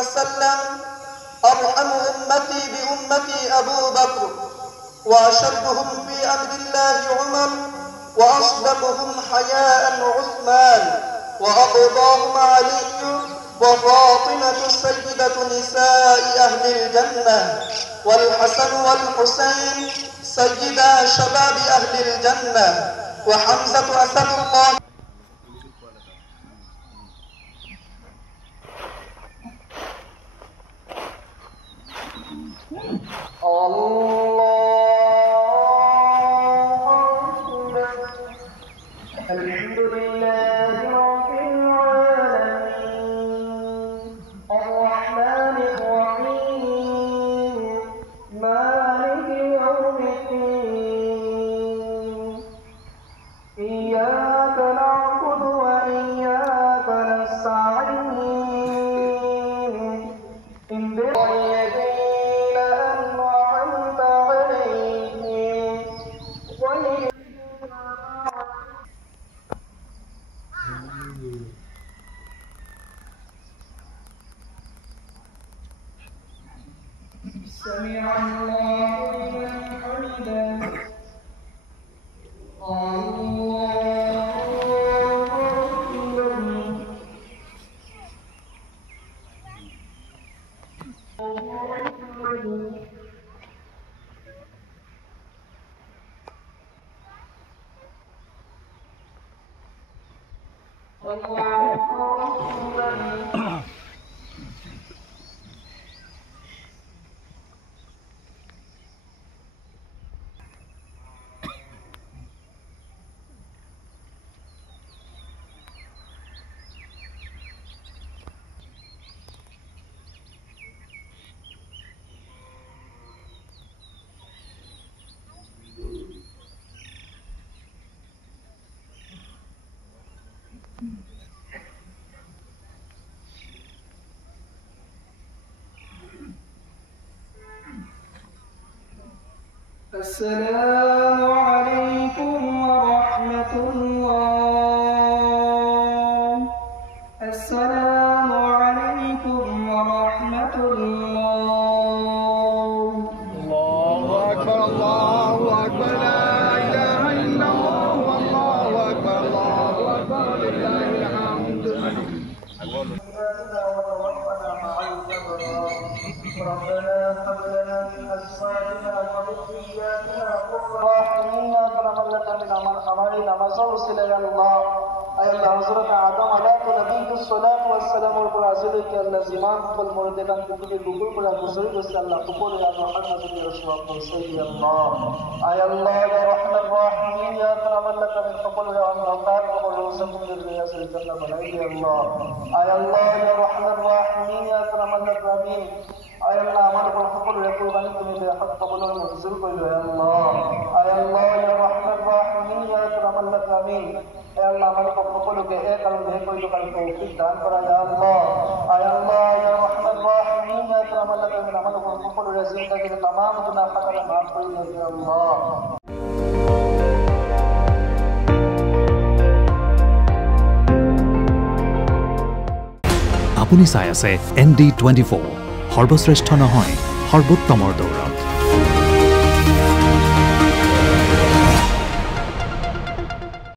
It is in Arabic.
وسلم أرحم أمتي بأمتي أبو بكر وأشدهم في أمر الله عمر وأصدقهم حياء عثمان وأقضاهم علي وفاطمة السيدة نساء أهل الجنة والحسن والحسين سيدا شباب أهل الجنة وحمزة أسد الله الحمد لله رب العالمين الرحمن الرحيم مالك يوم الدين إياك نعبد وإياك نستعين الذين أنعمت عليهم غير سمع الله لمن حمده السلام عليكم ورحمة الله. السلام عليكم ورحمة الله. الله أكبر الله أكبر لا إله إلا الله والله أكبر الله أكبر لله الحمد. ربنا هب لنا من ازواجنا وذرياتنا قرة اعين واجعلنا لك من اعمالنا وصل يا الله اي الله حضرت آدم عليه نبي الصلاه والسلام والبرازيل کے اللہ زمان قل مردگان کی گوگل پر بزرگ صلی اللہ قبول یا محمد رسول اللہ صلی اللہ اي الله يا رحمن الرحيم يا اكرم لك من قبول يا اوقات قبول رزقكم بالرياض الجنه بنائي يا الله اي الله يا رحمن الرحيم يا اكرم لك امين اي الله আমার উপর সকল রেকুরবানি তুমি বেহদ কবুল ও মঞ্জুর করো হে আল্লাহ আয় আল্লাহ ইয়া রাহমান রাহিম ইয়া আকরাম আল্লাহ আমিন হে আল্লাহ আমার উপর সকলকে এক আর এক কইলো কাল তৌফিক দান করা ইয়া আল্লাহ আয় আল্লাহ ইয়া রাহমান রাহিম ইয়া আকরাম আল্লাহ আমিন আমার উপর সকল জিন্দেগির तमाम গুনাহ খাতা মাফ করে দাও হে আল্লাহ আপুনি চাই আছে ND24 সৰ্বশ্ৰেষ্ঠ নহয় সৰ্বোত্তমৰ দৌৰত।